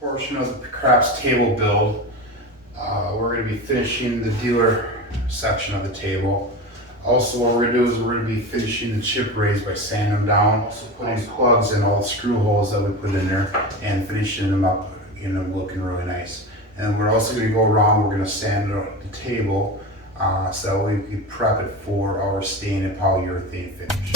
Portion of the craps table build. We're going to be finishing the dealer section of the table. Also, what we're going to do is we're going to be finishing the chip rays by sanding them down, also putting plugs in all the screw holes that we put in there and finishing them up, looking really nice. And we're also going to go around, we're going to sand the table so we can prep it for our stain and polyurethane finish.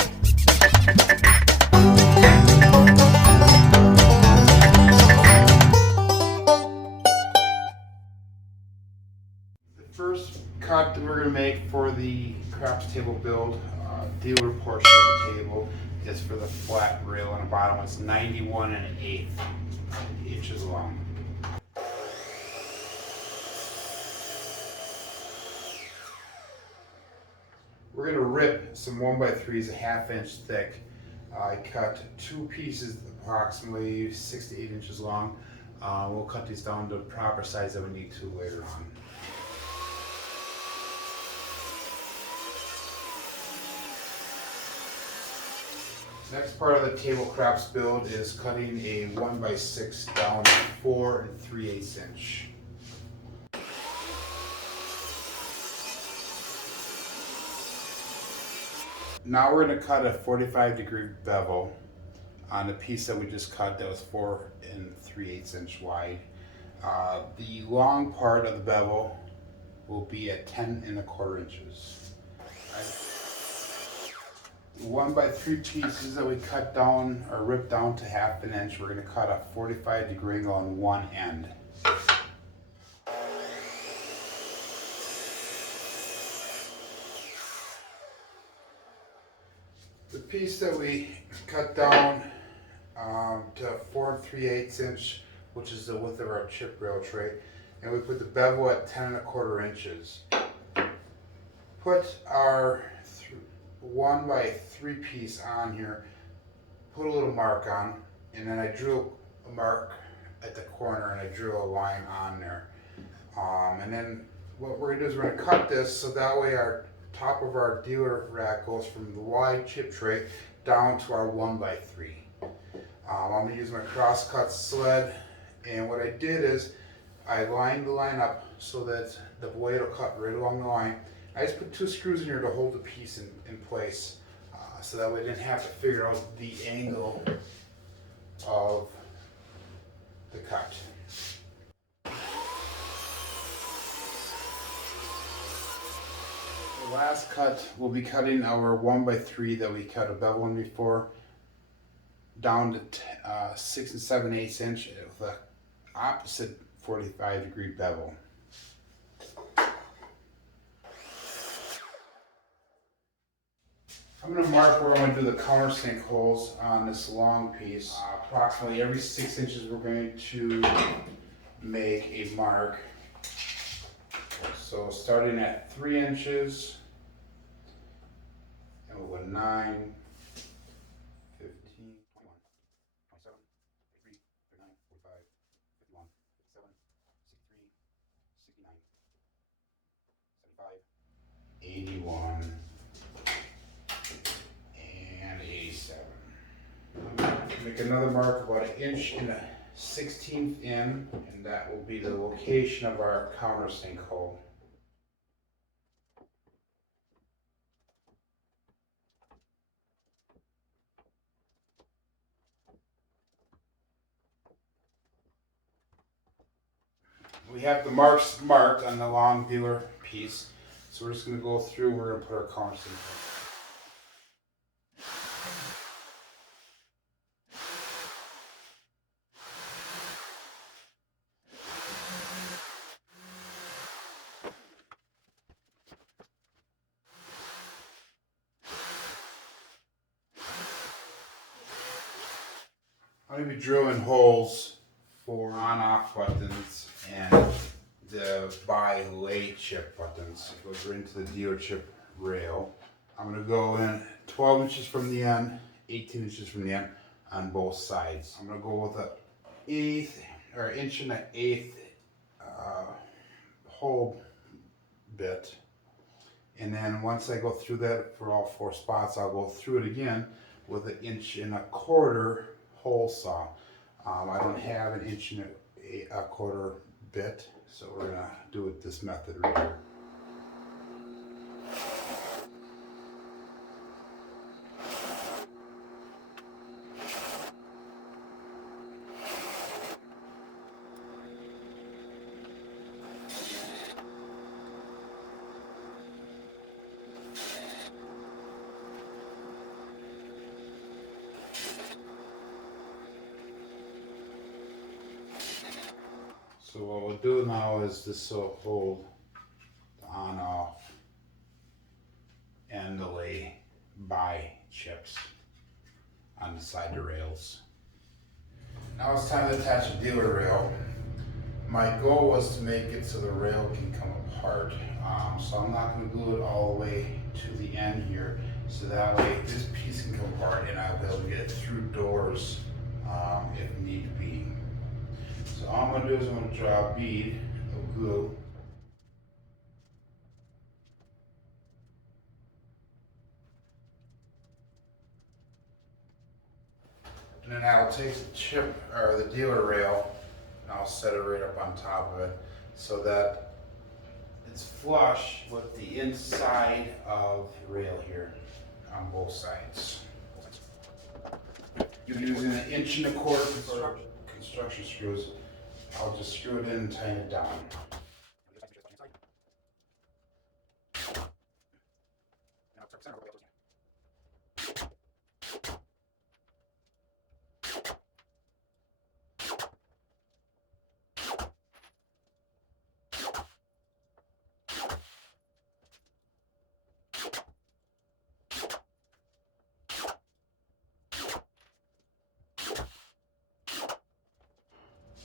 First cut that we're going to make for the craps table build, dealer portion of the table, is for the flat rail on the bottom. It's 91 1/8 inches long. We're going to rip some 1x3s a ½ inch thick. I cut two pieces approximately 6 to 8 inches long. We'll cut these down to the proper size that we need to later on. Next part of the table craps build is cutting a 1x6 down to 4 3/8 inch. Now we're going to cut a 45-degree bevel on the piece that we just cut that was 4 3/8 inch wide. The long part of the bevel will be at 10 1/4 inches. 1x3 pieces that we cut down or ripped down to ½ an inch, we're going to cut a 45-degree angle on one end. The piece that we cut down to 4 3/8 inch, which is the width of our chip rail tray, and we put the bevel at 10 1/4 inches. Put our 1x3 piece on here, put a little mark on, and then I drew a mark at the corner and I drew a line on there. And then what we're going to do is we're going to cut this so that way our top of our dealer rack goes from the wide chip tray down to our 1x3. I'm going to use my crosscut sled, and what I did is I lined the line up so that the blade will cut right along the line. I just put 2 screws in here to hold the piece in place, so that way I didn't have to figure out the angle of the cut. The last cut, we'll be cutting our 1x3 that we cut a bevel in before down to 6 7/8 inch with the opposite 45-degree bevel. I'm going to mark where I'm going to do the countersink holes on this long piece. Approximately every 6 inches we're going to make a mark. So starting at 3 inches, and we'll go 9, 15, 21, 27, 33, 39, 45, 51, 57, 63, 69, 75, 81. Make another mark about 1 1/16 in, and that will be the location of our countersink hole. We have the marks marked on the long dealer piece, so we're just going to go through and we're going to put our countersink hole. I'm going to be drilling holes for on-off buttons and the buy-lay chip buttons. It goes right into the dealer chip rail. I'm going to go in 12 inches from the end, 18 inches from the end on both sides. I'm going to go with an 1 1/8 hole bit. And then once I go through that for all 4 spots, I'll go through it again with an 1 1/4 hole saw. I don't have an 1 a quarter bit. So we're gonna do it this method right here. So what we'll do now is this will hold the on-off and the lay-by chips on the side of rails. Now it's time to attach a dealer rail. My goal was to make it so the rail can come apart. So I'm not going to glue it all the way to the end here, so that way this piece can come apart and I'll be able to get it through doors if need be. So all I'm going to do is I'm going to draw a bead of glue. And then I'll take the chip or the dealer rail and I'll set it right up on top of it so that it's flush with the inside of the rail here on both sides. Using an 1.25" construction screws, I'll just screw it in and tighten it down.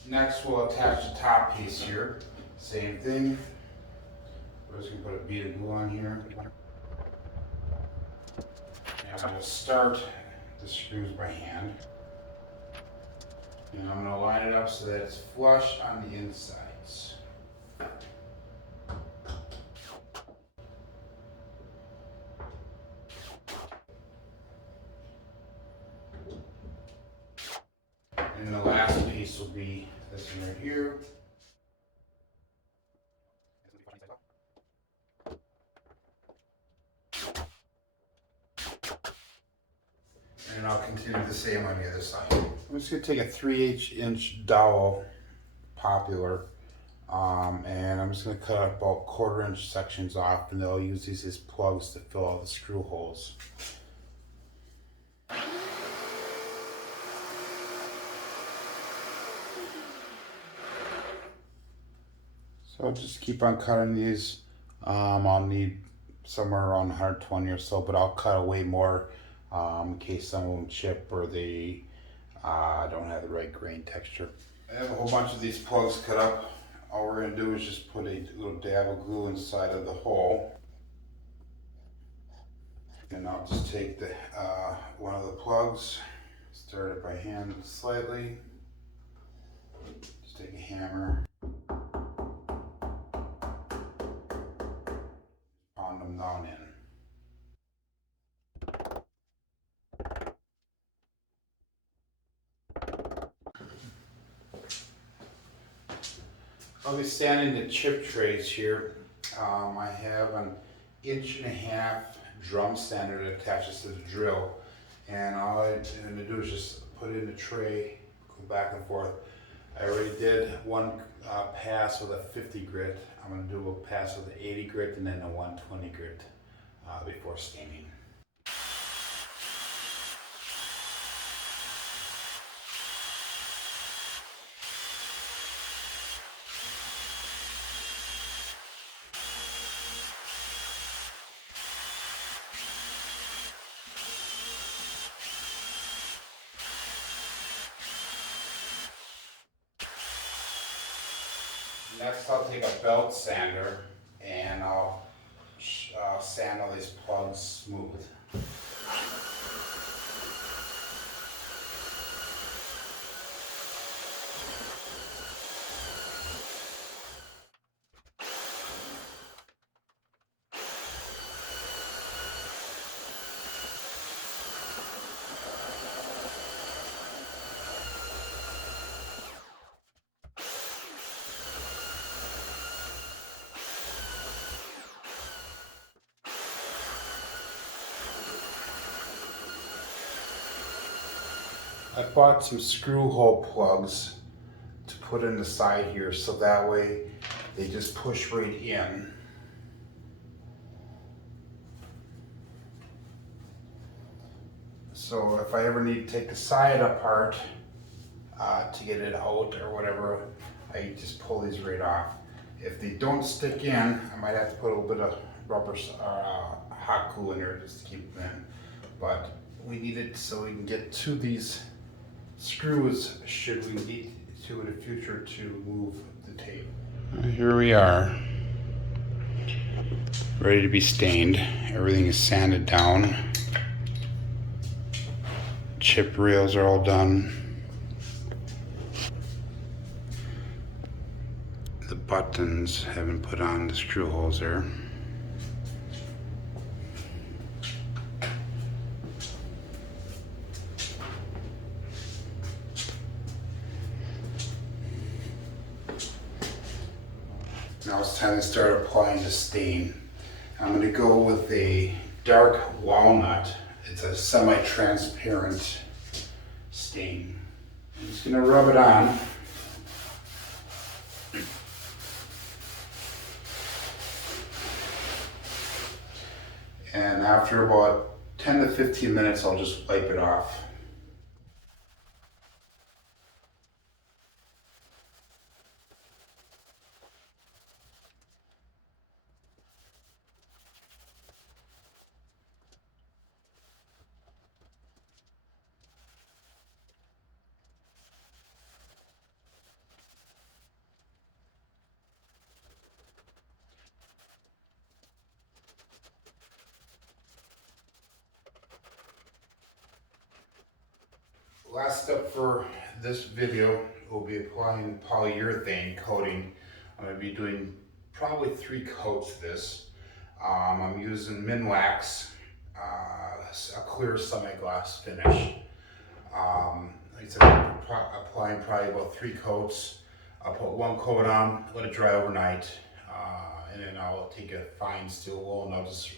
Next, we'll attach the top piece here. Same thing. We're just going to put a bead of glue on here. And I'm going to start the screws by hand. And I'm going to line it up so that it's flush on the insides. And the last piece will be this one right here. And I'll continue the same on the other side. I'm just going to take a 3/8 inch dowel, Popular, and I'm just going to cut about 1/4 inch sections off, and they'll use these as plugs to fill all the screw holes. So I'll just keep on cutting these. I'll need somewhere around 120 or so, but I'll cut away more in case some of them chip or they don't have the right grain texture. I have a whole bunch of these plugs cut up. All we're going to do is just put a little dab of glue inside of the hole. And I'll just take the one of the plugs, start it by hand slightly. Just take a hammer. Pound them down in. I'll be sanding the chip trays here. I have an 1.5" drum sander that attaches to the drill, and all I'm going to do is just put it in the tray, go back and forth. I already did one pass with a 50 grit. I'm going to do a pass with an 80 grit and then a 120 grit before steaming. Next, I'll take a belt sander and I'll sand all these plugs smooth. I bought some screw hole plugs to put in the side here, so that way they just push right in. So if I ever need to take the side apart to get it out or whatever, I just pull these right off. If they don't stick in, I might have to put a little bit of rubber hot glue in there just to keep them in. But we need it so we can get to these screws should we need to in the future to move the tape. Here we are, ready to be stained. Everything is sanded down. Chip rails are all done. The buttons have been put on the screw holes there. Now it's time to start applying the stain. I'm going to go with a dark walnut. It's a semi-transparent stain. I'm just going to rub it on. And after about 10 to 15 minutes, I'll just wipe it off. Last step for this video will be applying polyurethane coating. I'm going to be doing probably 3 coats of this. I'm using Minwax, a clear semi-gloss finish. Like I said, I'm applying probably about 3 coats. I'll put 1 coat on, let it dry overnight, and then I'll take a fine steel wool and I'll just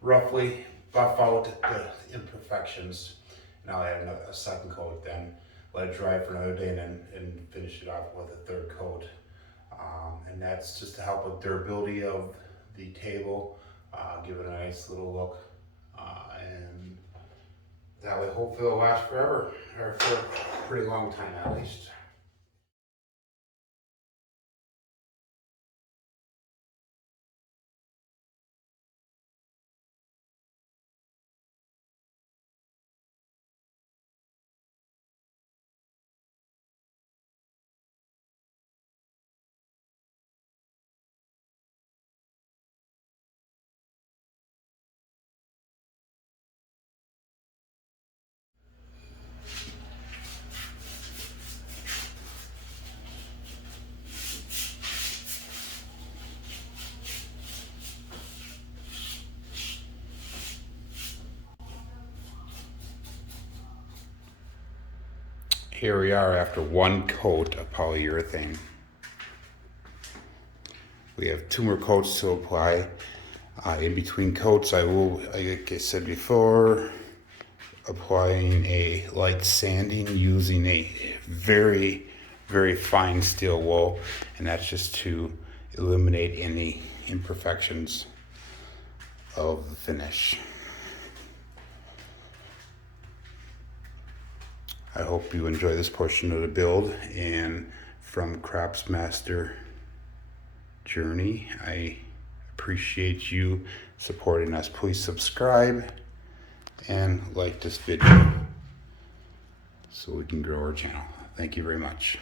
roughly buff out the imperfections. And I'll add a 2nd coat, then let it dry for another day, and finish it off with a 3rd coat. And that's just to help with durability of the table, give it a nice little look, and that way hopefully it'll last forever, or for a pretty long time at least. Here we are after 1 coat of polyurethane. We have 2 more coats to apply. In between coats, I will, like I said before, applying a light sanding using a very, very fine steel wool, and that's just to eliminate any imperfections of the finish. I hope you enjoy this portion of the build, and from Craftsmaster Journey, I appreciate you supporting us. Please subscribe and like this video so we can grow our channel. Thank you very much.